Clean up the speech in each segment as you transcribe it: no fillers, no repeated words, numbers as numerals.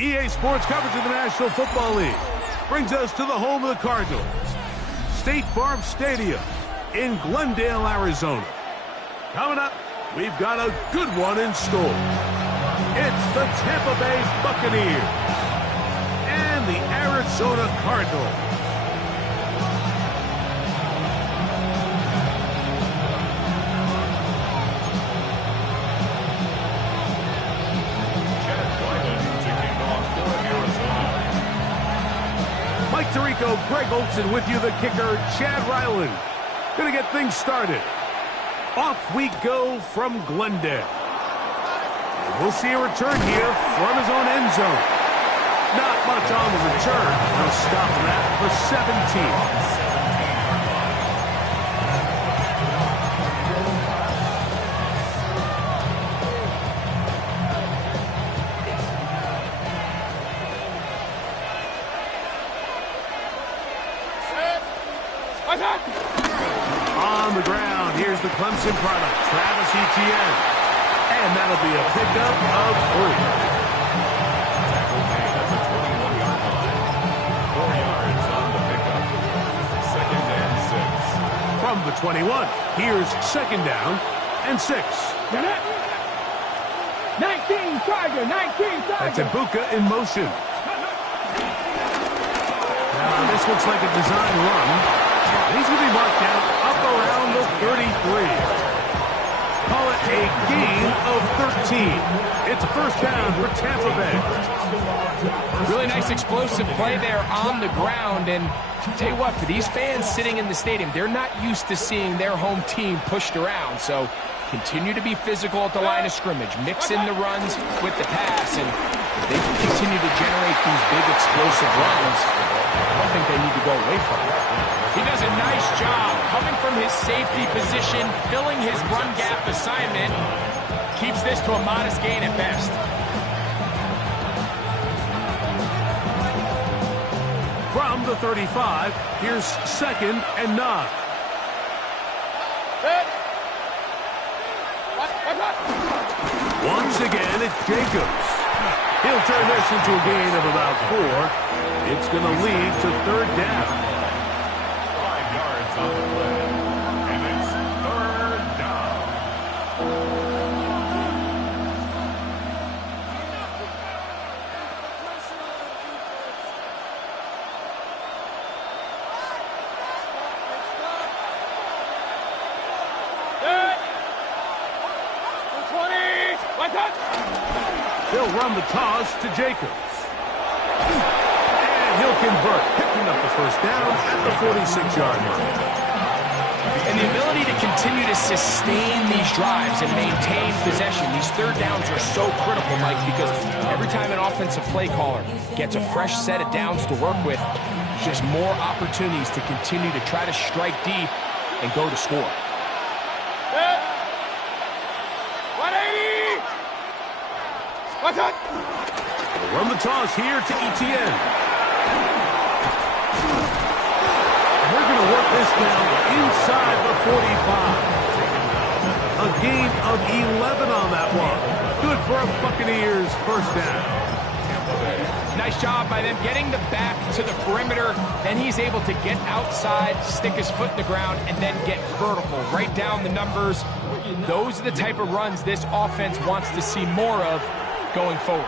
EA Sports coverage of the National Football League brings us to the home of the Cardinals, State Farm Stadium in Glendale, Arizona. Coming up, we've got a good one in store. It's the Tampa Bay Buccaneers and the Arizona Cardinals. Greg Olsen with you, the kicker, Chad Ryland. Gonna get things started. Off we go from Glendale. And we'll see a return here from his own end zone. Not much on the return. No stopping that for 17. On the ground, here's the Clemson product, Travis Etienne. And that'll be a pickup of 3. Tackle made at the 21-yard line. 4 yards on the pickup. 2nd and 6. From the 21, here's 2nd down and 6. 19 Tiger, 19 Tiger. That's Ibuka in motion. Now, this looks like a design run. He's going to be marked out up around the 33. Call it a gain of 13. It's a 1st down for Tampa Bay. Really nice explosive play there on the ground. And tell you what, for these fans sitting in the stadium, they're not used to seeing their home team pushed around. So continue to be physical at the line of scrimmage. Mix in the runs with the pass. And if they can continue to generate these big explosive runs, I don't think they need to go away from it. He does a nice job coming from his safety position, filling his run gap assignment. Keeps this to a modest gain at best. From the 35, here's 2nd and 9. Once again, it's Jacobs. He'll turn this into a gain of about 4. It's going to lead to 3rd down. 5 yards on the play. And it's 3rd down. They'll run the toss to Jacobs. And he'll convert, picking up the 1st down at the 46-yard line. And the ability to continue to sustain these drives and maintain possession, these 3rd downs are so critical, Mike, because every time an offensive play caller gets a fresh set of downs to work with, just more opportunities to continue to try to strike deep and go to score. 180! What's up? They'll run the toss here to Etienne. And they're going to work this down inside the 45. A gain of 11 on that one. Good for a Buccaneers 1st down. Nice job by them getting the back to the perimeter. Then he's able to get outside, stick his foot in the ground, and then get vertical. Right down the numbers. Those are the type of runs this offense wants to see more of going forward.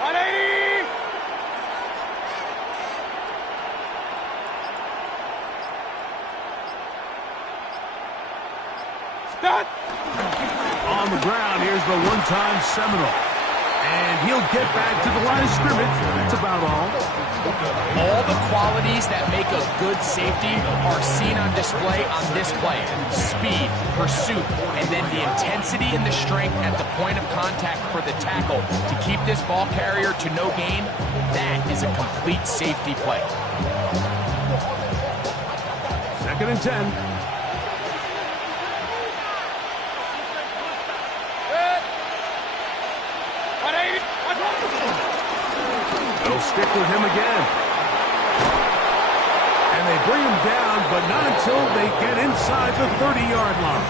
180! Stop! On the ground, here's the one-time Seminole. And he'll get back to the line of scrimmage. That's about all. All the qualities that make a good safety are seen on display on this play. Speed, pursuit, and then the intensity and the strength at the point of contact for the tackle to keep this ball carrier to no gain. That is a complete safety play. 2nd and 10. They'll stick with him again. And they bring him down, but not until they get inside the 30-yard line.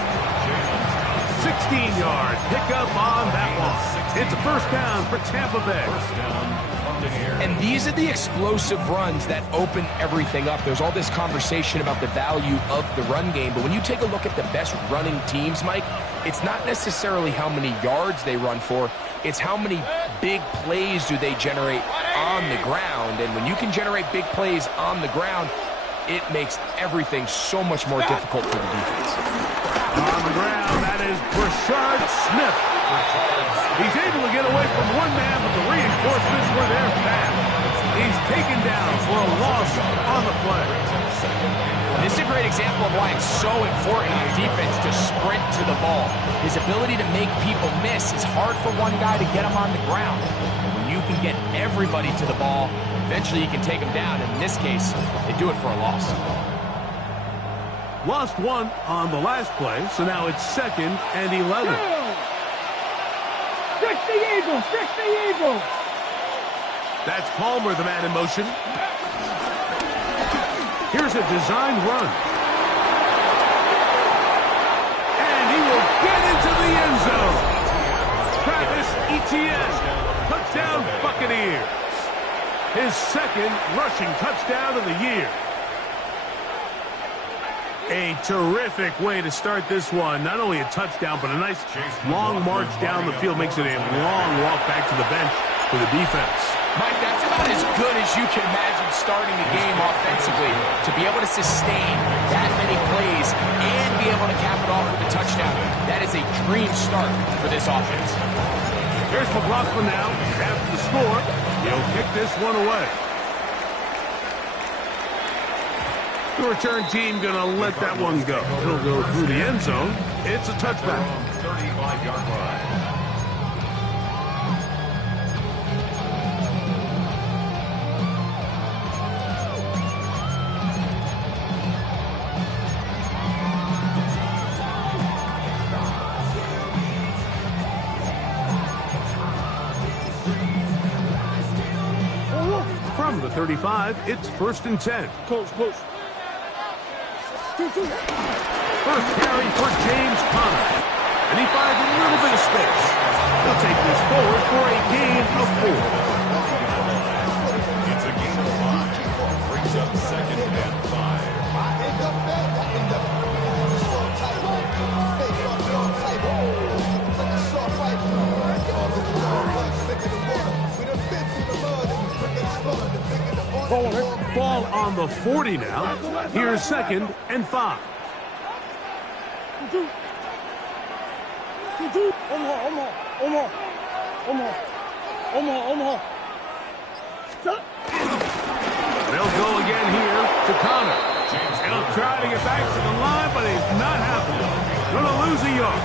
16-yard pickup on that one. It's a first down for Tampa Bay. First down, Buccaneers. And these are the explosive runs that open everything up. There's all this conversation about the value of the run game, but when you take a look at the best running teams, Mike, it's not necessarily how many yards they run for, it's how many big plays do they generate on the ground. And when you can generate big plays on the ground, it makes everything so much more difficult for the defense. On the ground, that is Brashard Smith. He's able to get away from one man, but the reinforcements were there fast. He's taken down for a loss on the play. This is a great example of why it's so important on defense to sprint to the ball. His ability to make people miss is hard for one guy to get him on the ground. When you can get everybody to the ball, eventually you can take him down. And in this case, they do it for a loss. Lost one on the last play, so now it's 2nd and 11. Stretch the eagle! Stretch the eagle! That's Palmer, the man in motion. Here's a designed run. And he will get into the end zone. Travis Etienne. Touchdown, Buccaneers. His 2nd rushing touchdown of the year. A terrific way to start this one. Not only a touchdown, but a nice long march down the field. Makes it a long walk back to the bench for the defense. Mike, that's about as good as you can imagine starting the game offensively. To be able to sustain that many plays and be able to cap it off with a touchdown, that is a dream start for this offense. Here's McLaughlin now. After the score, he'll kick this one away. The return team going to let that one go. It'll go through the end zone. It's a touchback. 35-yard line. From the 35, it's 1st and 10. Close. First carry for James Conner. And he finds a little bit of space. He'll take this forward for a gain of 4. It's a gain of 5. Brings up 2nd and 5. Ball on the 40 now. Here's 2nd and 5. They'll go again here to Conner. He'll try to get back to the line, but it's not happening. Going to lose a yard.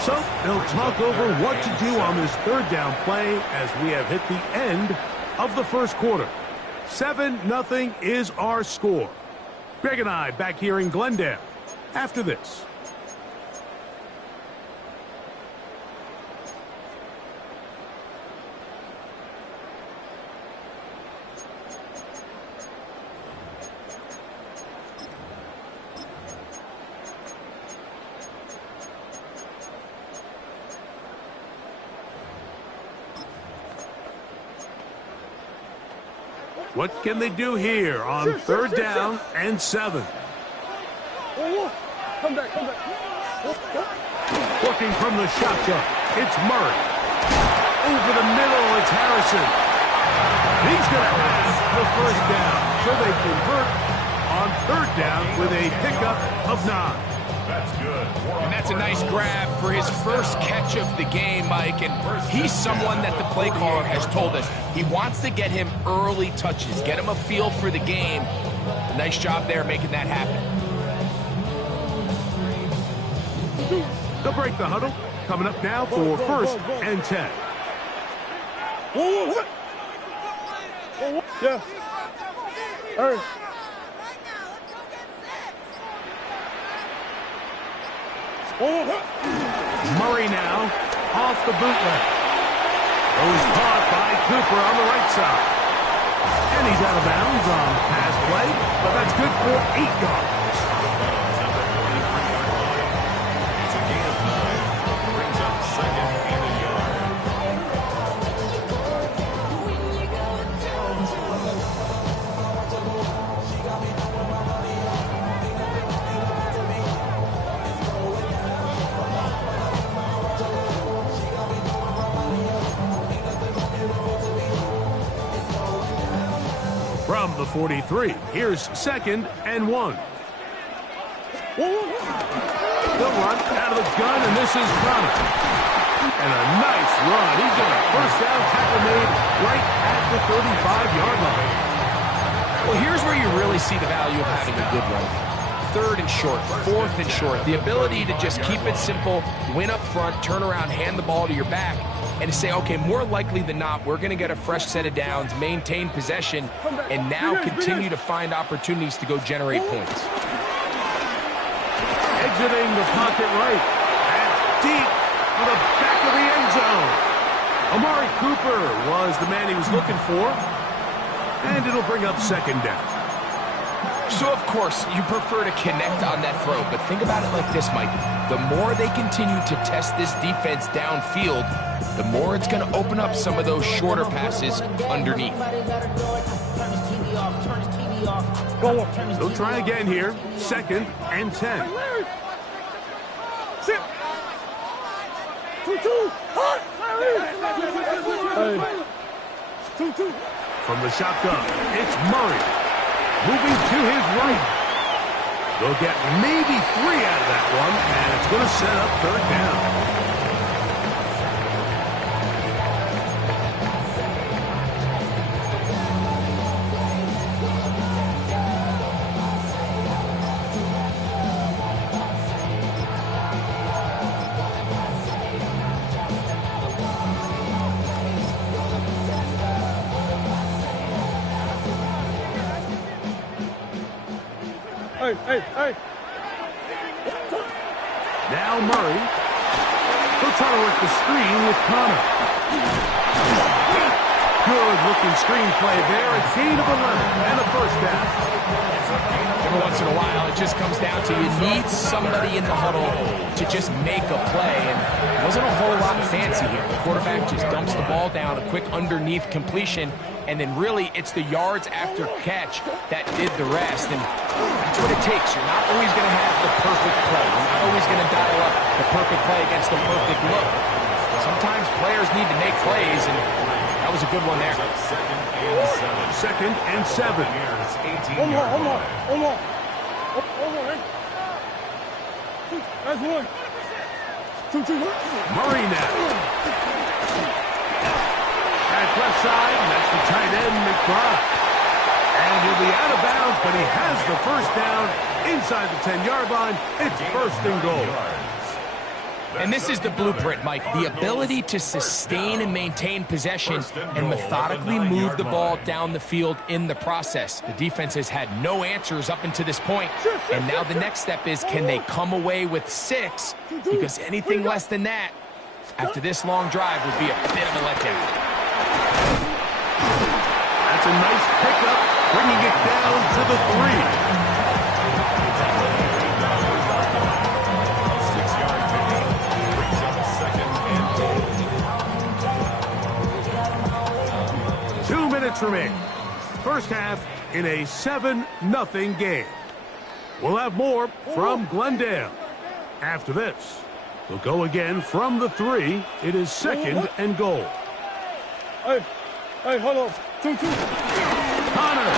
So they'll talk over what to do on this 3rd down play as we have hit the end of the first quarter. 7-0 is our score. Greg and I back here in Glendale after this. What can they do here on 3rd down and 7? Come back. Working from the shotgun, it's Murray. Over the middle, it's Harrison. He's going to have the 1st down. So they convert on 3rd down with a pickup of 9. That's good. And that's a nice grab for his first catch of the game, Mike. And he's someone that the play caller has told us he wants to get him early touches, get him a feel for the game. A nice job there making that happen. They'll break the huddle. Coming up now for 1st and 10. Yeah. Hey. Murray now off the bootleg. Goes caught by Cooper on the right side. And he's out of bounds on the pass play, but that's good for 8 yards. from the 43. Here's 2nd and 1. They'll run out of the gun, and this is Connor. And a nice run. He's got a first down tackle made right at the 35-yard line. Well, here's where you really see the value of having a good run. 3rd and short, 4th and short. The ability to just keep it simple, win up front, turn around, hand the ball to your back, and to say, okay, more likely than not, we're going to get a fresh set of downs, maintain possession, and now continue to find opportunities to go generate points. Exiting the pocket right. And deep to the back of the end zone. Amari Cooper was the man he was looking for. And it'll bring up 2nd down. So, of course, you prefer to connect on that throw, but think about it like this, Mike. The more they continue to test this defense downfield, the more it's going to open up some of those shorter passes underneath. They'll try again here. 2nd and 10. Sit. 2-2. Hot. 2-2. From the shotgun, it's Murray. Moving to his right. They'll get maybe 3 out of that one, and it's going to set up 3rd down. Hey. Now Murray. He'll try to work the screen with Connor. Good-looking screenplay there. A gain of 11 and a first down. Every once in a while, it just comes down to you need somebody in the huddle to just make a play, and it wasn't a whole lot fancy here. The quarterback just dumps the ball down, a quick underneath completion, and then really it's the yards after catch that did the rest, and that's what it takes. You're not always going to have the perfect play. You're not always going to dial up the perfect play against the perfect look. Sometimes players need to make plays, and that was a good one there. 2nd and 7. One more. That's 1. 2-2. Murray now. At left side, and that's the tight end, McBride. And he'll be out of bounds, but he has the first down inside the 10-yard line. It's 1st and goal. And this is the blueprint, Mike. The ability to sustain and maintain possession and methodically move the ball down the field in the process. The defense has had no answers up until this point, and now the next step is, can they come away with 6? Because anything less than that, after this long drive, would be a bit of a letdown. That's a nice pickup, bringing it down to the 3. Remaining. First half in a 7-0 game. We'll have more from Glendale. After this, they'll go again from the 3. It is 2nd and goal. Hey, hold on. 2-2. Connor.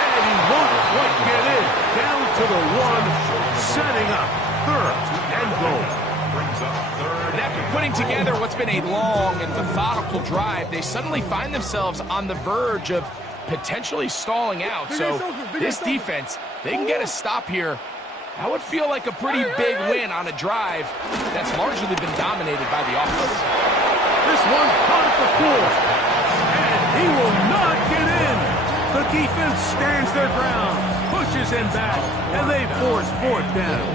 And he won't quite get in. Down to the 1, setting up 3rd and goal. And after putting together what's been a long and methodical drive, they suddenly find themselves on the verge of potentially stalling out. So this defense, they can get a stop here. That would feel like a pretty big win on a drive that's largely been dominated by the offense. This one caught at the 4, and he will not get in. The defense stands their ground, pushes him back, and they force 4th down.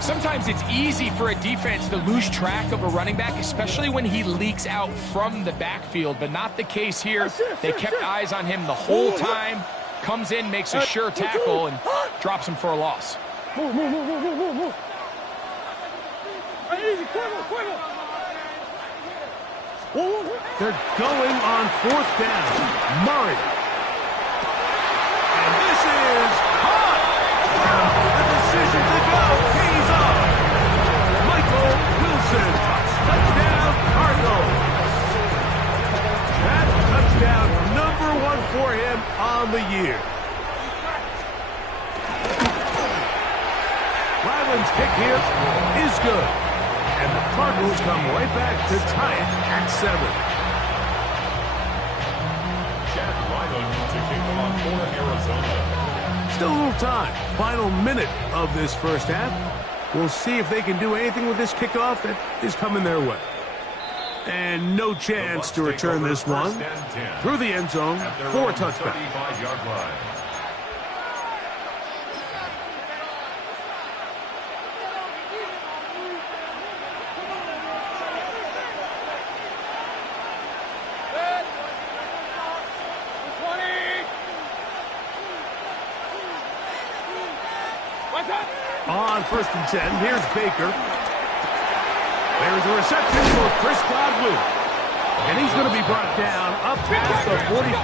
Sometimes it's easy for a defense to lose track of a running back, especially when he leaks out from the backfield, but not the case here. They kept eyes on him the whole time, comes in, makes a sure tackle, and drops him for a loss. Move. Easy, quick. They're going on 4th down. Murray. And this is hot. The decision to go. He's on. Michael Wilson. Touchdown, Cardinals. That touchdown, number 1 Ryland's kick here is good. And the Cardinals come right back to tie it at 7. Chad Ryland to kick off for Arizona. Still a little time. Final minute of this first half. We'll see if they can do anything with this kickoff that is coming their way. And no chance to return this one through the end zone for a touchback. 35-yard line. On 1st and 10, here's Baker. There's a reception for Chris Godwin. And he's going to be brought down up past the 45. A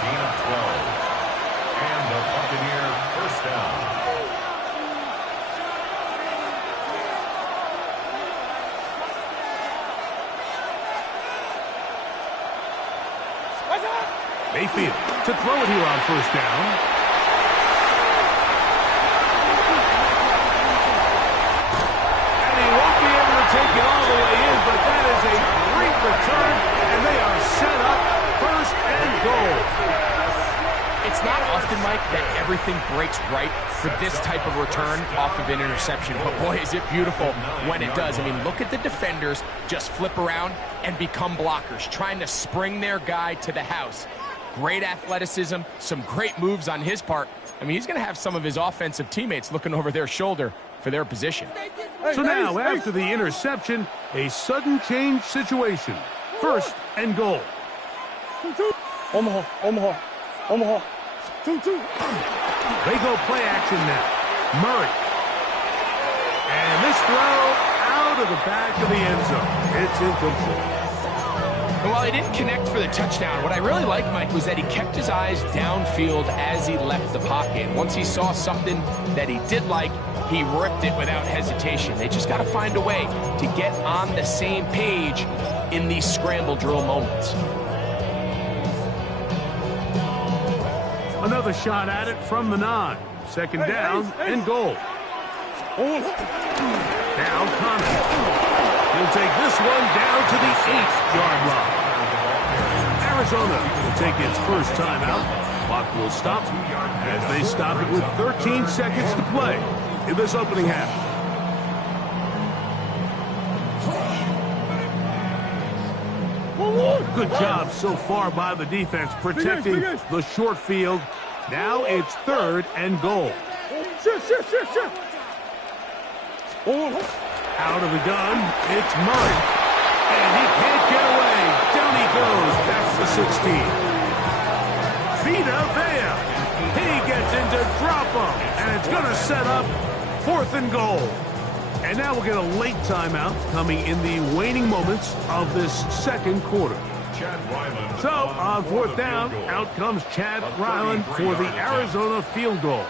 gain of 12. And the Buccaneer first down. Mayfield to throw it here on 1st down. Take it all the way in, but that is a great return, and they are set up 1st and goal. It's not often, Mike, that everything breaks right for this type of return off of an interception, but boy, is it beautiful when it does. I mean, look at the defenders just flip around and become blockers, trying to spring their guy to the house. Great athleticism, some great moves on his part. I mean, he's going to have some of his offensive teammates looking over their shoulder for their position. So now, after the interception, a sudden change situation. 1st and goal. Omaha. 2-2. They go play action now. Murray. And this throw out of the back of the end zone. It's incomplete. And while he didn't connect for the touchdown, what I really liked, Mike, was that he kept his eyes downfield as he left the pocket. Once he saw something that he did like, he ripped it without hesitation. They just got to find a way to get on the same page in these scramble drill moments. Another shot at it from the 9. 2nd down and goal. Now Connor. He'll take this one down to the 8-yard line. Arizona will take its first timeout. Clock will stop as they stop it with 13 seconds to play in this opening half. Good job so far by the defense protecting the short field. Now it's 3rd and goal. Out of the gun, it's Murray. And he can't get away. Down he goes. That's the 16. Vita Vea. He gets into drop him. And it's going to set up 4th and goal. And now we'll get a late timeout coming in the waning moments of this 2nd quarter. So on 4th down, out comes Chad Ryland for the Arizona field goal.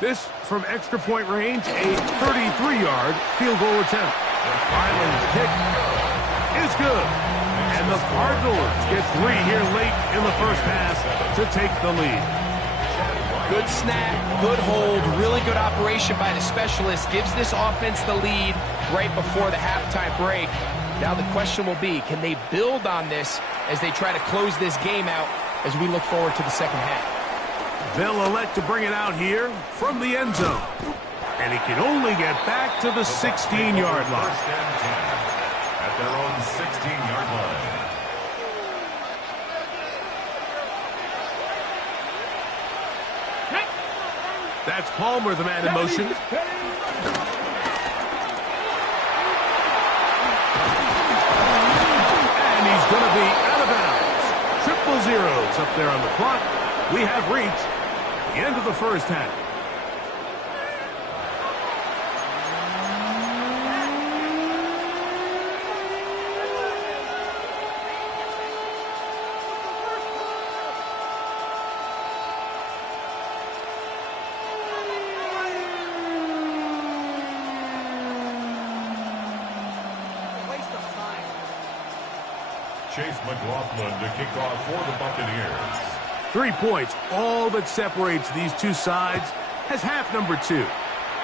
This from extra point range, a 33-yard field goal attempt. Ryland's kick is good. And the Cardinals get 3 here late in the first half to take the lead. Good snap, good hold, really good operation by the specialist. Gives this offense the lead right before the halftime break. Now the question will be, can they build on this as they try to close this game out as we look forward to the second half? They'll elect to bring it out here from the end zone. And he can only get back to the 16-yard line. First and 10 at their own 16-yard line. That's Palmer, the man in motion. And he's going to be out of bounds. 0-0 up there on the clock. We have reached the end of the first half. Chase McLaughlin to kick off for the Buccaneers. 3 points, all that separates these two sides. has half number 2.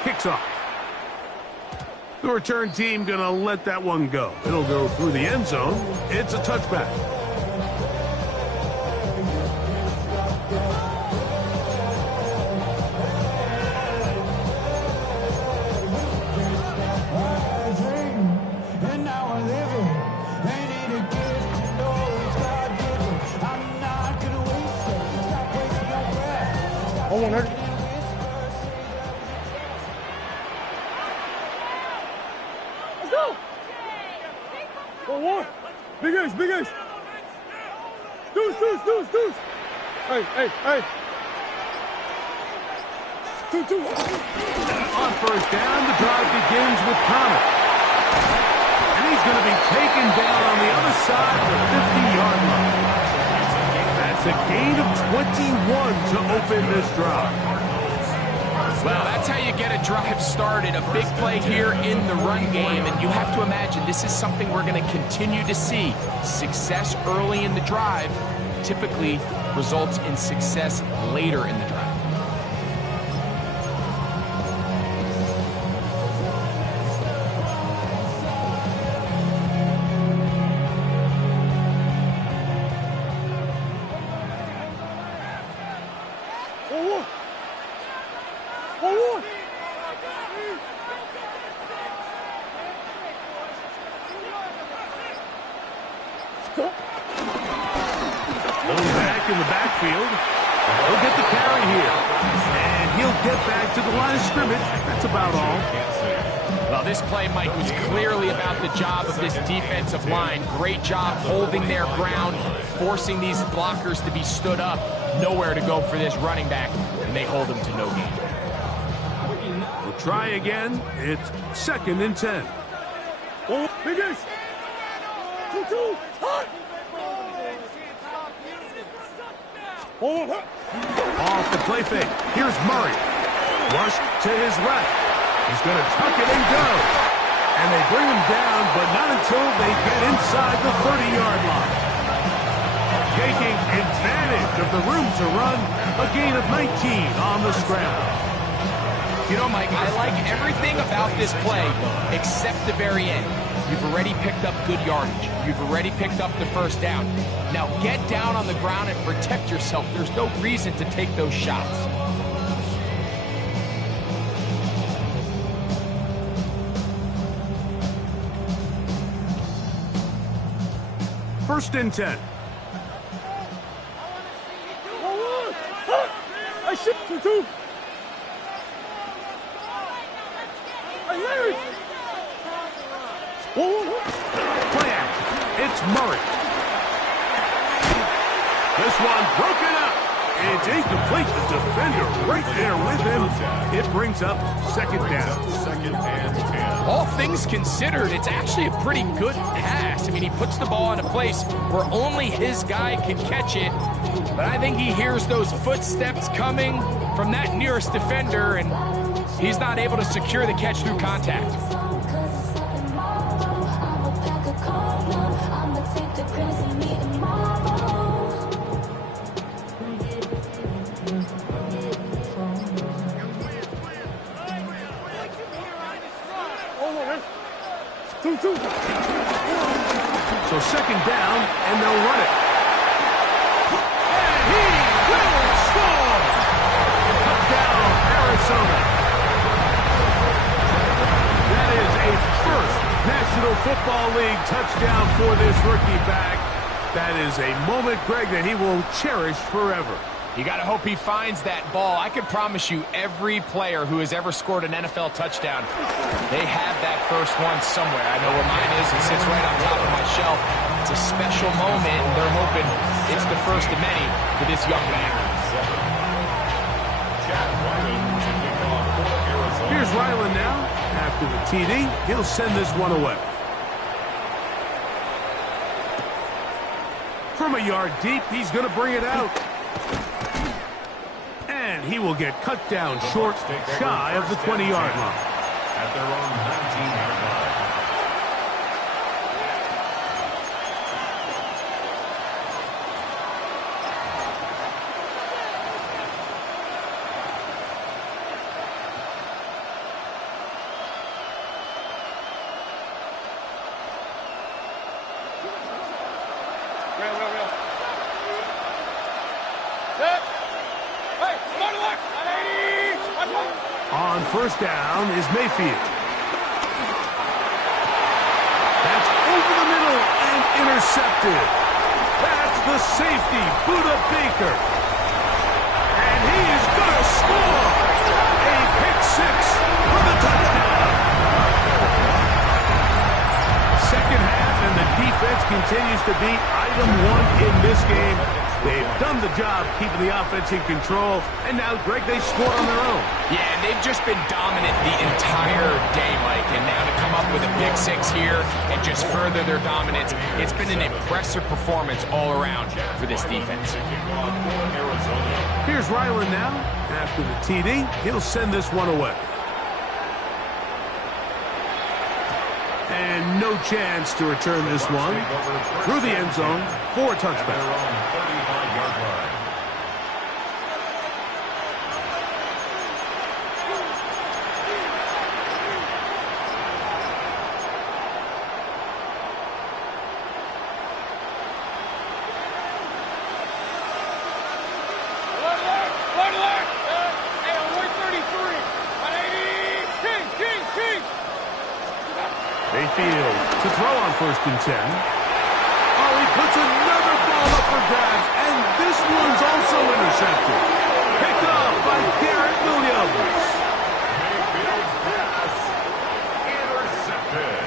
Kicks off. The return team gonna let that one go. It'll go through the end zone. It's a touchback. Let's go! 1-1. Big Ace, big Ace. Deuce. Hey. 2-2. On first down, the drive begins with Connor. And he's going to be taken down on the other side of the 50-yard line. That's a gain of 21 to open this drive. Well, that's how you get a drive started. A big play here in the run game, and you have to imagine this is something we're going to continue to see. Success early in the drive typically results in success later in the drive. Back in the backfield. He'll get the carry here. And he'll get back to the line of scrimmage. That's about all. Well, this play, Mike, was clearly about the job of this defensive line. Great job holding their ground, forcing these blockers to be stood up. Nowhere to go for this running back, and they hold him to no gain. We'll try again. It's 2nd and 10. Oh, big Ace. 2-2. Hot. Off the play fake. Here's Murray. Rush to his left. He's going to tuck it and go. And they bring him down, but not until they get inside the 30-yard line. Taking advantage of the room to run, a gain of 19 on the scramble. You know, Mike, I like everything about this play except the very end. You've already picked up good yardage. You've already picked up the first down. Now get down on the ground and protect yourself. There's no reason to take those shots. First and 10. I shit 2-2. Hey, Larry. Play action. It's Murray. This one broken up. It's incomplete. The defender right there with him. It brings up 2nd down. 2nd and 10. All things considered, it's actually a pretty good pass. I mean, he puts the ball in a place where only his guy can catch it. But I think he hears those footsteps coming from that nearest defender, and he's not able to secure the catch through contact. So 2nd down, and they'll run it. And he will score! Touchdown, Arizona. That is a first National Football League touchdown for this rookie back. That is a moment, Greg, that he will cherish forever. You got to hope he finds that ball. I can promise you every player who has ever scored an NFL touchdown, they have that first one somewhere. I know where mine is. It sits right on top of my shelf. It's a special moment, and they're hoping it's the first of many for this young man. Here's Ryland now. After the TD, he'll send this one away. From a yard deep, he's going to bring it out. And he will get cut down short, shy of the 20-yard line. At their own 19-yard line. On first down is Mayfield. That's over the middle and intercepted. That's the safety, Buda Baker. And he is going to score. A pick six for the touchdown. Second half, and the defense continues to be item one in this game. They've done the job keeping the offense in control, and now, Greg, they scored on their own. Yeah, and they've just been dominant the entire day, Mike, and now to come up with a pick six here and just further their dominance, it's been an impressive performance all around for this defense. Here's Ryland now. After the TD, he'll send this one away. And no chance to return this one. Through the end zone for a touchback. Mayfield to throw on 1st and 10. Oh, he puts another ball up for grabs, and this one's also intercepted. Picked off by Garrett Williams. Mayfield's pass intercepted.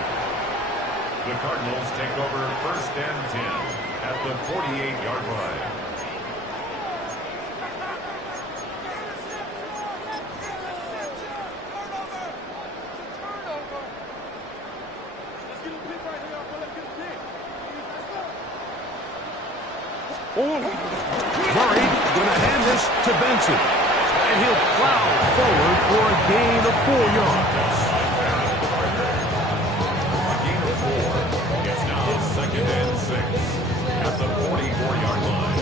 The Cardinals take over 1st and 10 at the 48-yard line. Murray going to hand this to Benson. And he'll plow forward for a gain of 4 yards. A gain of 4. It's now 2nd and 6 at the 44-yard line.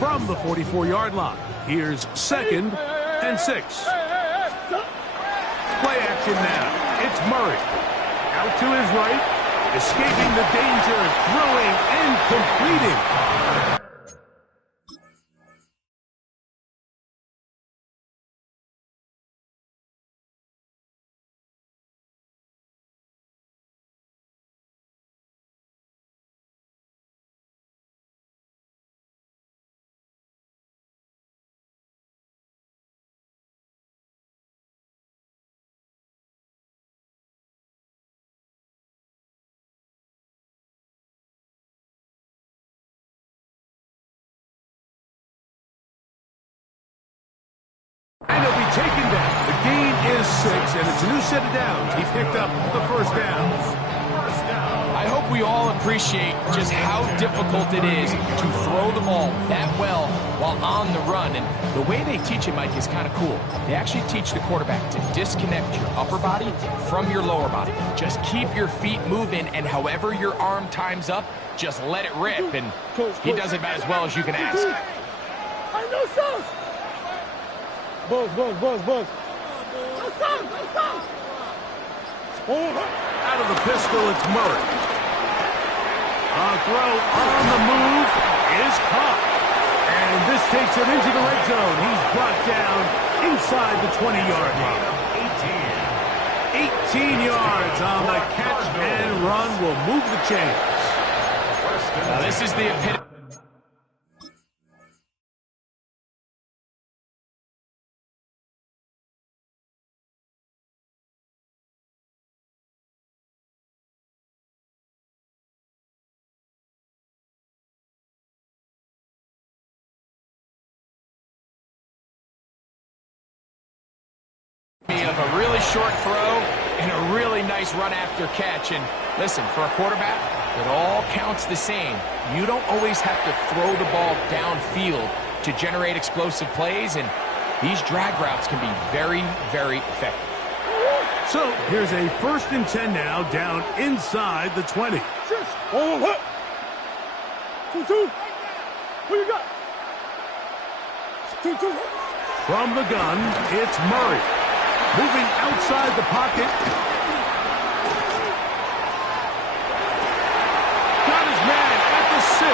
From the 44-yard line, here's 2nd and 6. Play action now. It's Murray. Out to his right. Escaping the danger, throwing and completing. And he'll be taken down. The gain is 6, and it's a new set of downs. He picked up the 1st down. I hope we all appreciate just how difficult it is to throw the ball that well while on the run. And the way they teach it, Mike, is kind of cool. They actually teach the quarterback to disconnect your upper body from your lower body. Just keep your feet moving, and however your arm times up, just let it rip. And he does it about as well as you can ask. I know sauce. Buzz. Out of the pistol, it's Murray. A throw on the move is caught. And this takes him into the red zone. He's brought down inside the 20-yard line. 18 yards on the catch and run will move the chains. Now, this is the epitome. Of a really short throw and a really nice run after catch. And listen, for a quarterback, it all counts the same. You don't always have to throw the ball downfield to generate explosive plays, and these drag routes can be very, very effective. So here's a 1st and 10 now, down inside the 20. 2-2. What you got? 2-2. From the gun, it's Murray. Moving outside the pocket. Got his man at the 6.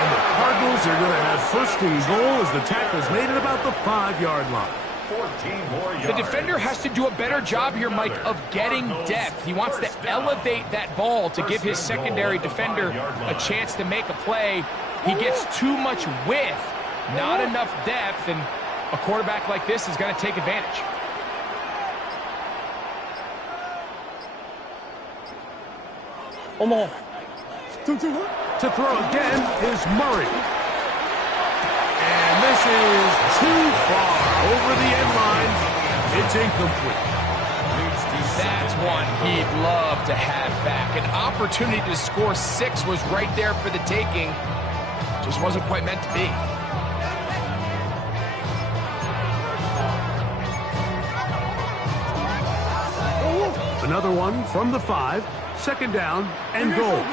And the Cardinals Cardinals are going to have first and goal as the tackle's made at about the 5-yard line. 14 more yards. The defender has to do a better job here, Mike, of getting depth. He wants to elevate that ball to give his secondary defender a chance to make a play. He gets too much width, not enough depth, and a quarterback like this is going to take advantage. Omaha. 2-2. To throw again is Murray. And this is too far over the end line. It's incomplete. That's one he'd love to have back. An opportunity to score 6 was right there for the taking. Just wasn't quite meant to be. Another one from the 5. Second down and goal.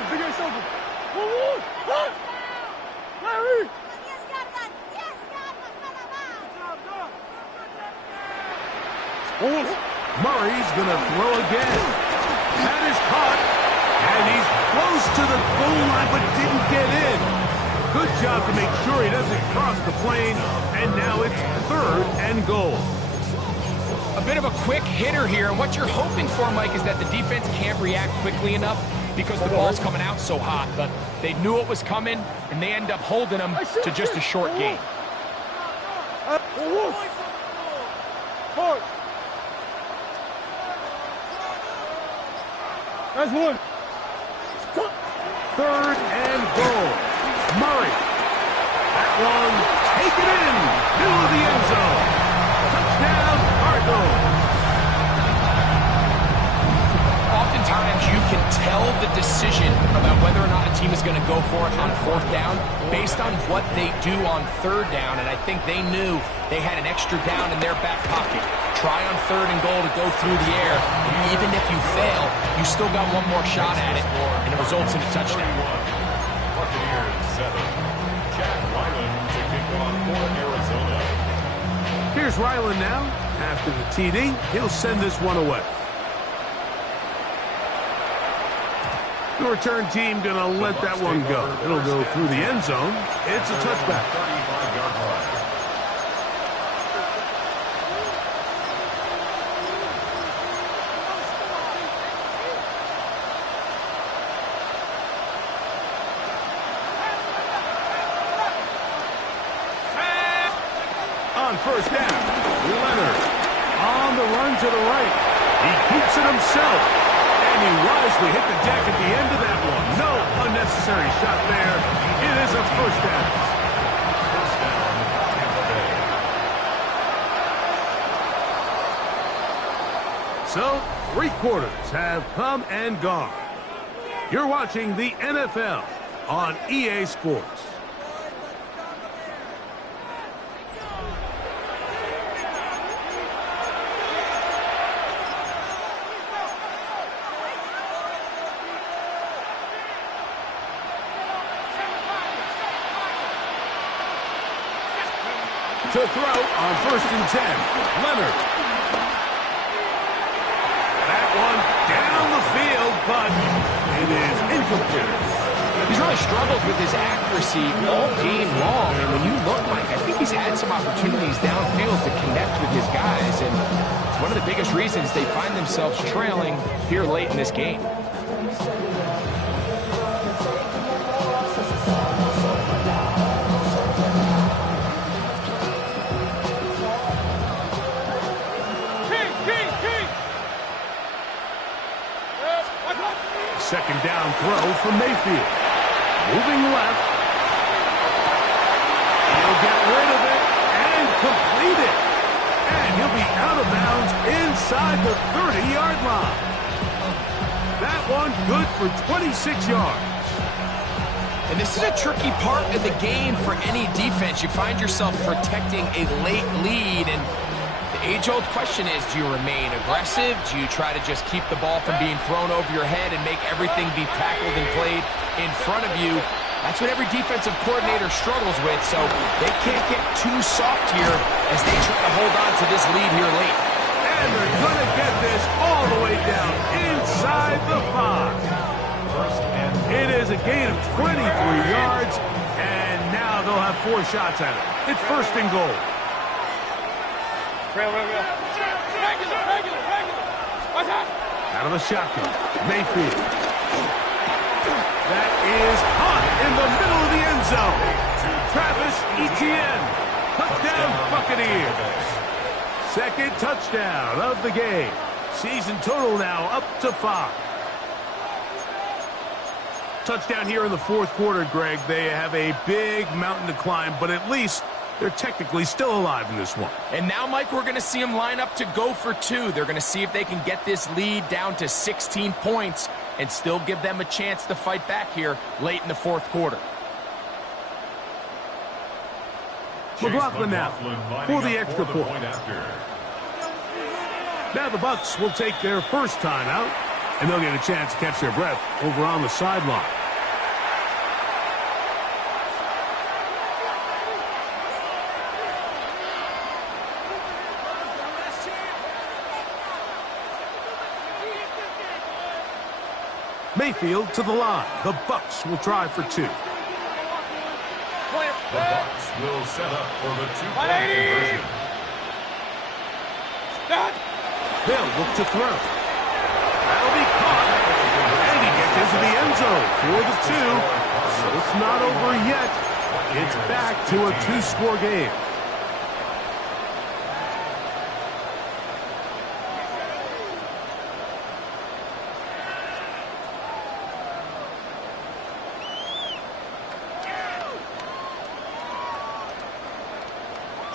Murray's going to throw again. That is caught. And he's close to the goal line but didn't get in. Good job to make sure he doesn't cross the plane. And now it's 3rd and goal. A bit of a quick hitter here, and what you're hoping for, Mike, is that the defense can't react quickly enough because the ball's coming out so hot. But they knew it was coming, and they end up holding them to just a short gain. That's one. 3rd and goal. Murray. That one taken in. Middle of the end zone. Touchdown, Cardinals. Oftentimes, you can tell the decision about whether or not a team is going to go for it on 4th down based on what they do on 3rd down, and I think they knew they had an extra down in their back pocket. Try on 3rd and goal to go through the air, and even if you fail, you still got one more shot at it, and it results in a touchdown. Buccaneers 7. Jack Ryland to kick off for Arizona. Here's Ryland now. After the TD, he'll send this one away. The return team going to let that one go. It'll go through the end zone. It's a touchback. 35-yard line. On 1st down, Leonard on the run to the right. He keeps it himself, and he wisely hit the deck at the end of that one. No unnecessary shot there. It is a 1st down. 1st down, Tampa Bay. So, 3 quarters have come and gone. You're watching the NFL on EA Sports. To throw on 1st and 10. Leonard. That one down the field, but it is incomplete. He's really struggled with his accuracy all game long, and when you look, Mike, I think he's had some opportunities downfield to connect with his guys, and it's one of the biggest reasons they find themselves trailing here late in this game. Second down throw from Mayfield. Moving left. He'll get rid of it and complete it. And he'll be out of bounds inside the 30-yard line. That one good for 26 yards. And this is a tricky part of the game for any defense. You find yourself protecting a late lead, and the age-old question is, do you remain aggressive? Do you try to just keep the ball from being thrown over your head and make everything be tackled and played in front of you? That's what every defensive coordinator struggles with, so they can't get too soft here as they try to hold on to this lead here late. And they're going to get this all the way down inside the 5. It is a gain of 23 yards, and now the they'll have 4 shots at it. It's first and goal. Regular. What's that? Out of the shotgun, Mayfield. That is hot in the middle of the end zone. Travis Etienne. Touchdown, Buccaneers. Second touchdown of the game. Season total now up to 5. Touchdown here in the fourth quarter, Greg. They have a big mountain to climb, but at least they're technically still alive in this one. And now, Mike, we're going to see them line up to go for 2. They're going to see if they can get this lead down to 16 points and still give them a chance to fight back here late in the fourth quarter. McLaughlin now for the extra point. Now the Bucs will take their first time out, and they'll get a chance to catch their breath over on the sideline. Mayfield to the line. The Bucs will try for 2. The Bucs will set up for the 2-point conversion. They'll look to throw. That'll be caught. And he gets into the end zone for the 2. So it's not over yet. It's back to a 2-score game.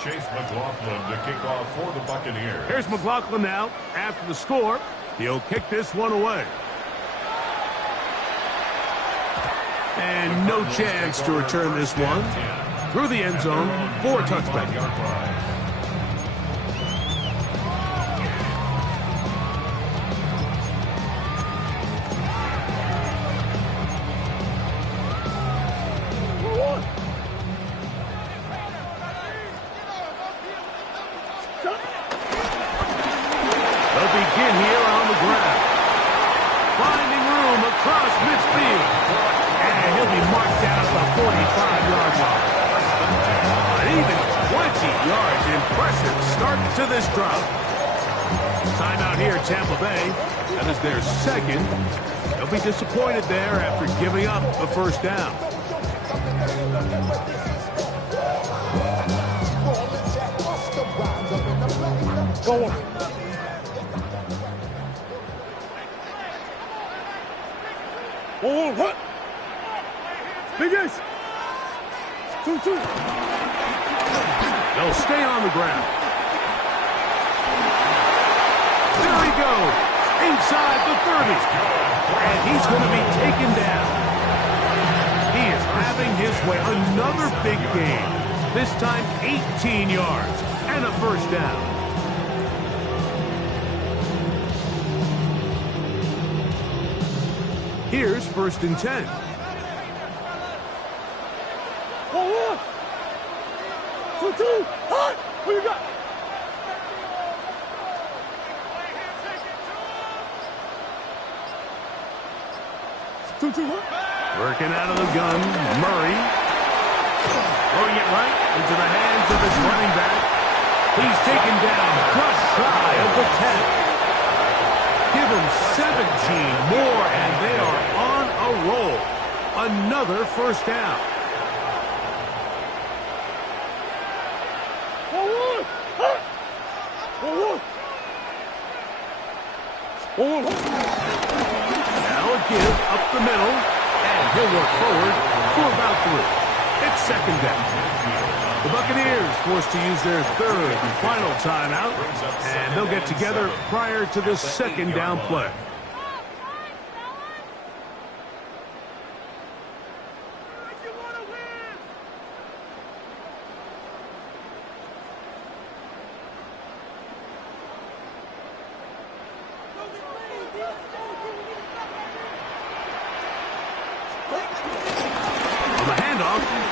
Chase McLaughlin to kick off for the Buccaneers. Here's McLaughlin now after the score. He'll kick this one away. And no chance to return this one. Through the end zone for a touchback. To this drive. Timeout here, Tampa Bay. That is their second. They'll be disappointed there after giving up the first down. Go on. Oh, what? Big Ace. 2-2. They'll stay on the ground. There he goes, inside the 30. And he's going to be taken down. He is having his way. Another big game. This time 18 yards and a first down. Here's first and 10. Oh, 2-2. Hot. What you got? Working out of the gun, Murray. Throwing it right into the hands of his running back. He's taken down just shy of the 10. Give him 17 more, and they are on a roll. Another first down. Now a give up the middle, and he'll work forward for about 3. It's second down. The Buccaneers forced to use their third and final timeout, and they'll get together prior to this second down play.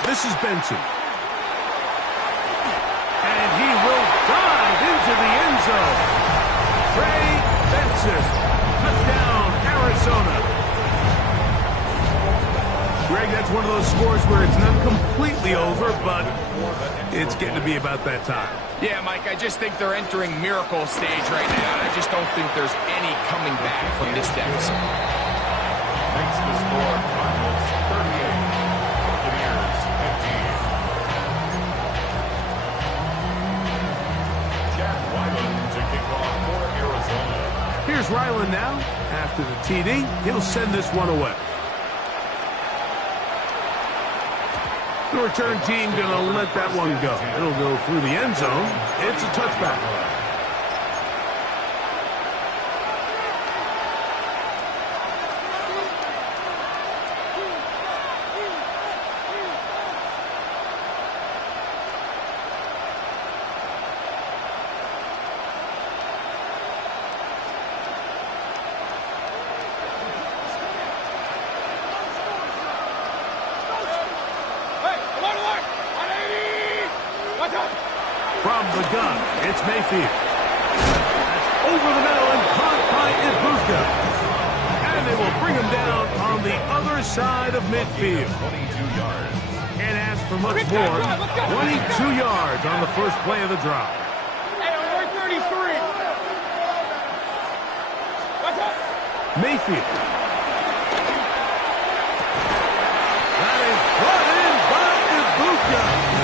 This is Benson. And he will dive into the end zone. Trey Benson. Touchdown, Arizona. Greg, that's one of those scores where it's not completely over, but it's getting to be about that time. Yeah, Mike, I just think they're entering miracle stage right now, and I just don't think there's any coming back from this deficit. Makes the score Cardinals 38, Buccaneers 15. Jack Wyman to kick off for Arizona. Here's Ryland now. After the TD, he'll send this one away. The return team going to let that one go. It'll go through the end zone. It's a touchback. From the gun, it's Mayfield. That's over the middle and caught by Yr2. And they will bring him down on the other side of midfield. 22 yards. Can't ask for much more. 22 yards on the first play of the drive. Mayfield. That is brought in by Yr2.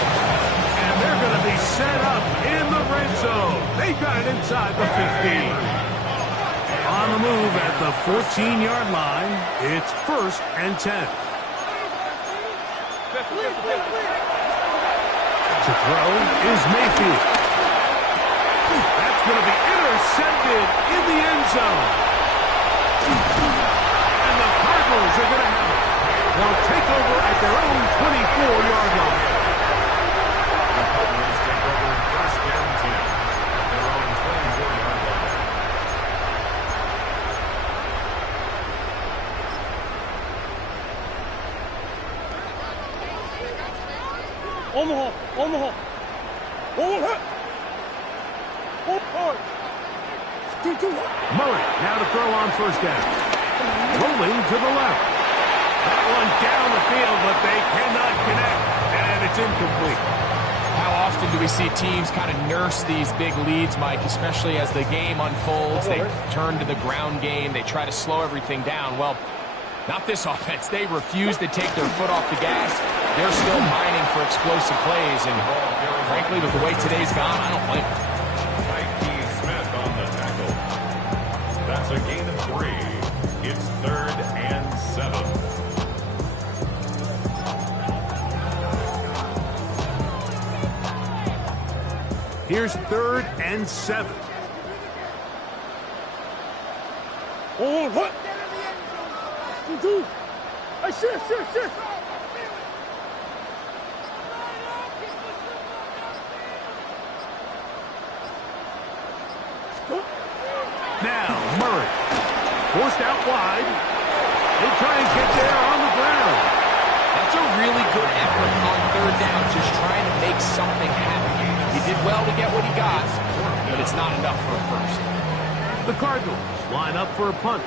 They're going to be set up in the red zone. They got it inside the 15. On the move at the 14-yard line, it's 1st and 10. To throw is Mayfield. That's going to be intercepted in the end zone. And the Cardinals are going to have it. They'll take over at their own 24-yard line. Omaha. Hold. Murray now to throw on 1st down. Rolling to the left. That one down the field, but they cannot connect, and it's incomplete. How often do we see teams kind of nurse these big leads, Mike, especially as the game unfolds? They turn to the ground game. They try to slow everything down. Well, not this offense. They refuse to take their foot off the gas. They're still mining for explosive plays, and frankly, with the way today's gone, I don't blame them. Smith on the tackle. That's a gain of 3. It's 3rd and 7. Here's 3rd and 7. What? 2. Hey, shit. Now, Murray. Forced out wide. They try and get there on the ground. That's a really good effort on 3rd down, just trying to make something happen. He did well to get what he got, but it's not enough for a first. The Cardinals line up for a punt.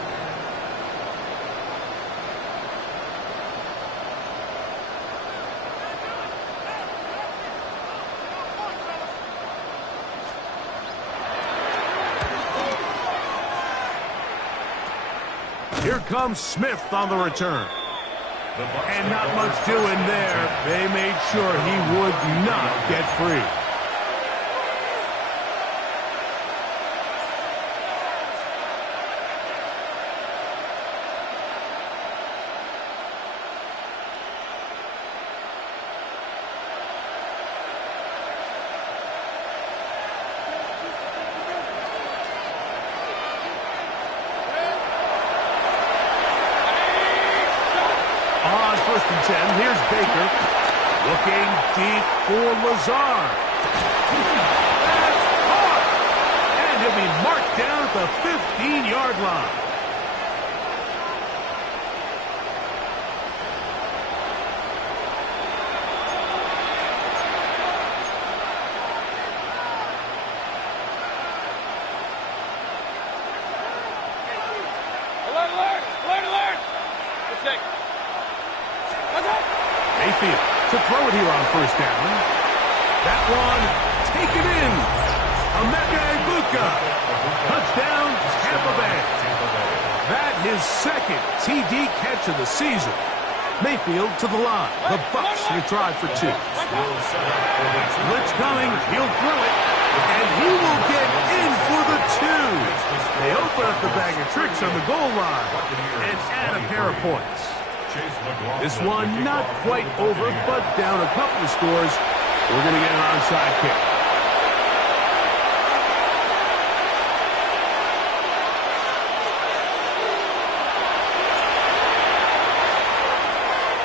Here comes Smith on the return. And not much doing there. They made sure he would not get free. On 1st and 10, here's Baker. Looking deep for Lazard. That's caught! And he'll be marked down at the 15-yard line. Alert! Let's take. Mayfield to throw it here on first down. That one taken in. Buccaneers. Touchdown, Tampa Bay. That his second TD catch of the season. Mayfield to the line. The Bucs will try for 2. Blitz coming. He'll throw it. And he will get in for the 2. They open up the bag of tricks on the goal line and add a pair of points. This one not quite over, but down a couple of scores. We're going to get an onside kick.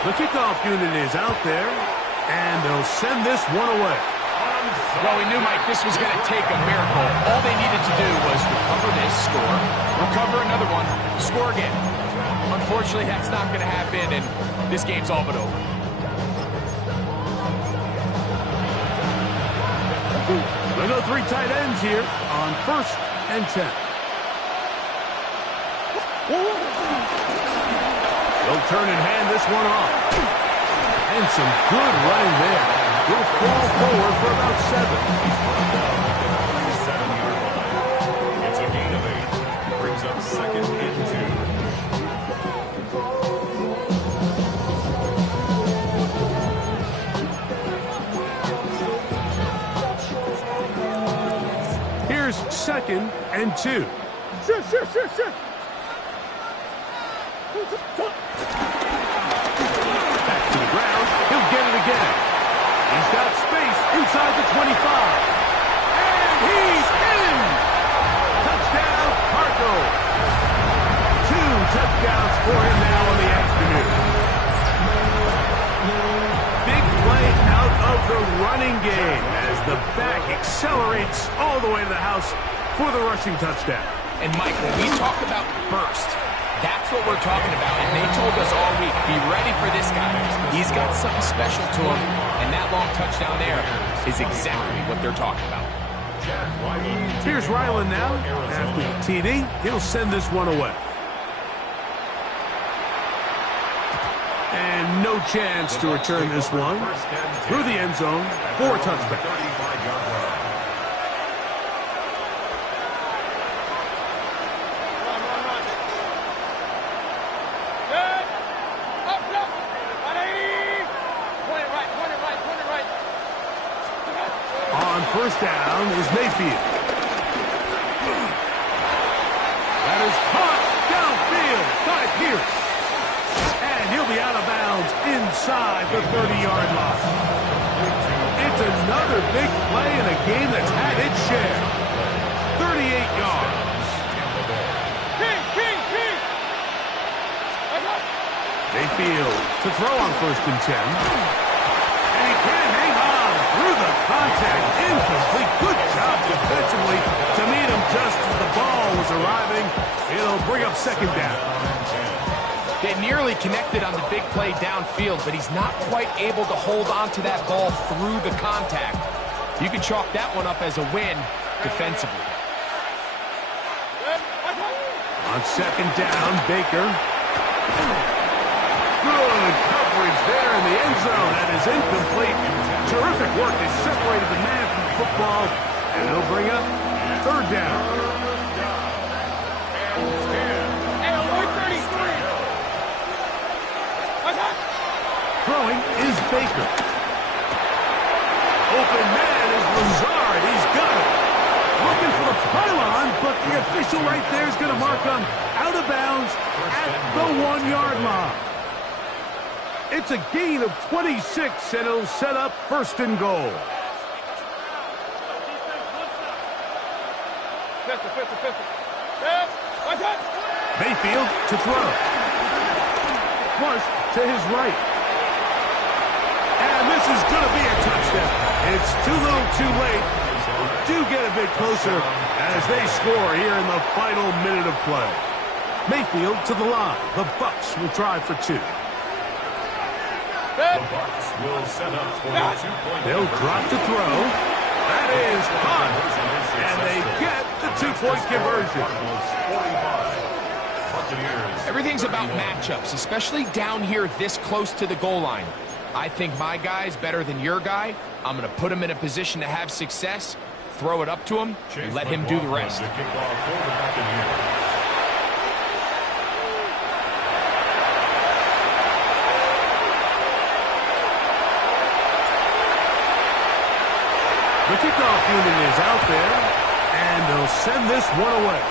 The kickoff unit is out there, and they'll send this one away. Well, we knew, Mike, this was going to take a miracle. All they needed to do was recover this, score, recover another one, score again. Unfortunately, that's not going to happen, and this game's all but over. We'll go 3 tight ends here on 1st and 10. They'll turn and hand this one off. And some good running there. He'll fall forward for about 7. He's brought down at the 37-yard line. It's a gain of 8. Brings up 2nd and 2. Here's 2nd and 2. Shit. Back to the ground. He'll get it again. He's got space inside the 25. And he's in! Touchdown, Cardinals. 2 touchdowns for him now in the afternoon. Big play out of the running game as the back accelerates all the way to the house for the rushing touchdown. And, Mike, when we talk about burst, that's what we're talking about, and they told us all week, be ready for this guy. He's got something special to him, and that long touchdown there is exactly what they're talking about. Here's Ryland now. After the TD, he'll send this one away. And no chance to return this one. Through the end zone for a touchback. First down is Mayfield. That is caught downfield by Pierce. And he'll be out of bounds inside the 30-yard line. It's another big play in a game that's had its share. 38 yards. Mayfield to throw on 1st and 10. And he can't hang on. Through the contact, incomplete. Good job defensively to meet him just as the ball was arriving. It'll bring up 2nd down. They nearly connected on the big play downfield, but he's not quite able to hold on to that ball through the contact. You can chalk that one up as a win defensively. On 2nd down, Baker. Good coverage there in the end zone. That is incomplete. Terrific work. They separated the man from the football, and it'll bring up 3rd down. Throwing is Baker. Open man is Lazard. He's got it. Looking for the pylon, but the official right there is going to mark him out of bounds at the 1-yard line. It's a gain of 26, and it'll set up 1st and goal. Mayfield to throw. Flush to his right. And this is going to be a touchdown. It's too little too late. Do get a bit closer as they score here in the final minute of play. Mayfield to the line. The Bucs will try for 2. The Bucs will set up for a 2-point. They'll drop to throw. That is caught. And they get the 2-point conversion. Everything's about matchups, especially down here this close to the goal line. I think my guy's better than your guy. I'm going to put him in a position to have success, throw it up to him, and let him do the rest. The kickoff for the Buccaneers. The kickoff unit is out there, and they'll send this one away.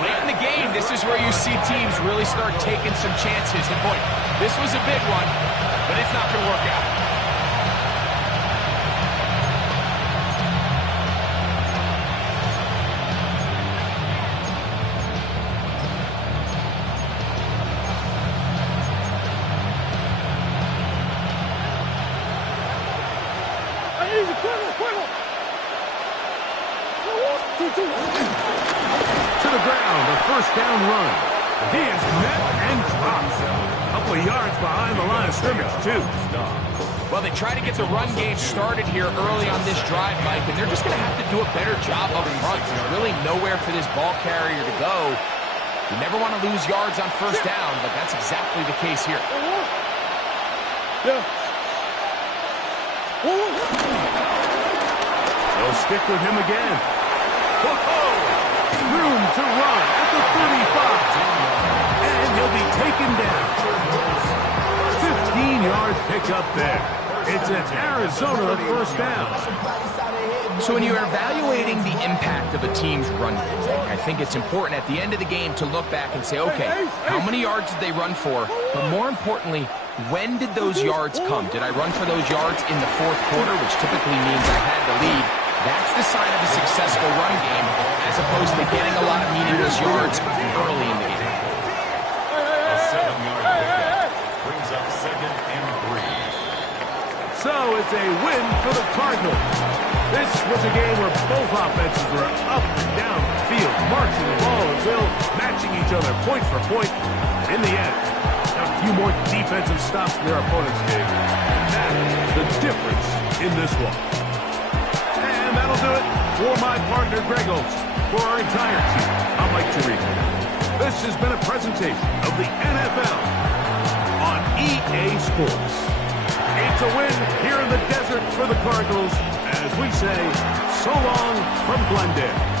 Late in the game, this is where you see teams really start taking some chances. And boy, this was a big one, but it's not going to work out. To the ground, a first down run. He is met and dropped. A couple of yards behind the line of scrimmage, too. Well, they try to get the run game started here early on this drive, Mike, and they're just going to have to do a better job up front. There's really nowhere for this ball carrier to go. You never want to lose yards on first down, but that's exactly the case here. They'll stick with him again. Room to run at the 35. And he'll be taken down. 15-yard pickup there. It's an Arizona first down. So when you're evaluating the impact of a team's run game, I think it's important at the end of the game to look back and say, okay, how many yards did they run for? But more importantly, when did those yards come? Did I run for those yards in the fourth quarter, which typically means I had the lead? That's the sign of a successful run game, as opposed to getting a lot of meaningless yards early in the game. A 7-yard pickup brings up 2nd and 3. So it's a win for the Cardinals. This was a game where both offenses were up and down the field, marching the ball at will, matching each other point for point. In the end, a few more defensive stops than their opponents did. And that's the difference in this one. And that'll do it for my partner, Greg Olson. For our entire team, I'm Mike Tirico. This has been a presentation of the NFL on EA Sports. It's a win here in the desert for the Cardinals, as we say, so long from Glendale.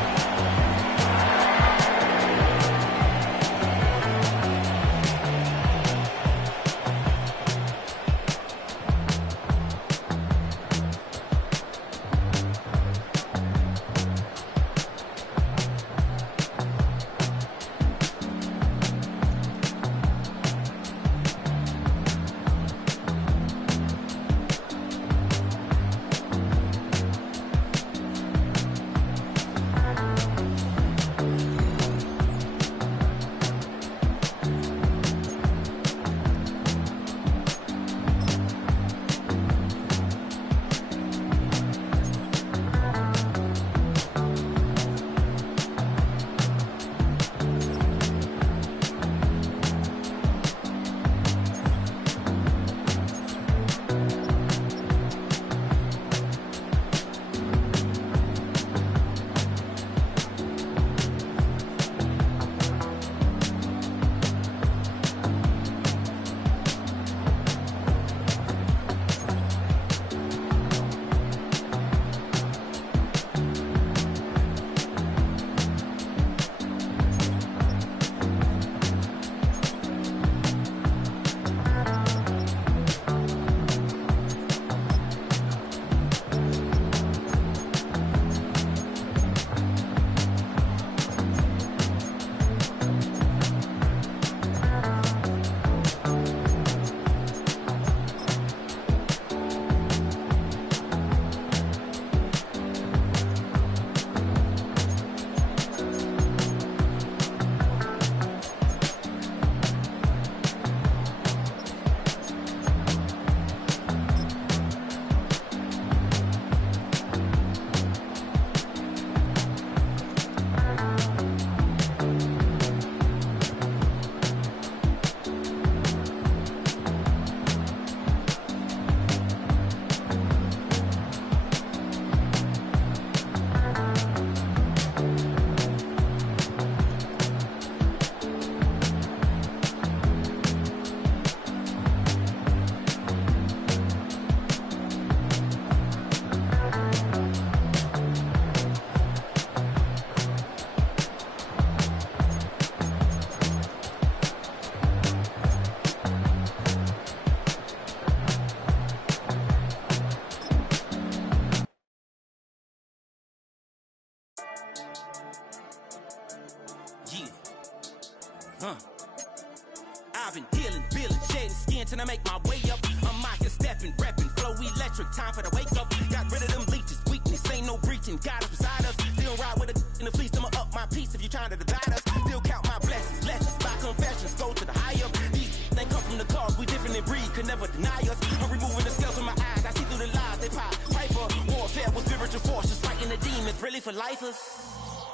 I've been dealing, feeling, shedding skin till I make my way up. I'm out here stepping, repping, flow electric, time for the wake up. Got rid of them leeches, weakness, ain't no breaching. God is beside us, still ride with a in the fleece. I'ma up my piece if you trying to divide us. Still count my blessings, lessons, by confessions, go to the high up. These they come from the cars, we different in breed, could never deny us. I'm removing the scales from my eyes, I see through the lies they pop. Piper, warfare with spiritual force, just fighting the demons, really for lifers.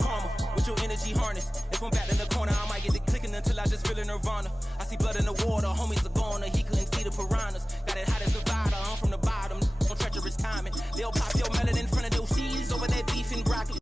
Karma, with your energy harness. If I'm back in the corner, I might get it clicking until I just feel a nirvana. I see blood in the water, homies are gone, he couldn't see the piranhas. Got it hot as Nevada, I'm from the bottom, on treacherous timing. They'll pop your melon in front of those seeds over that beef and broccoli.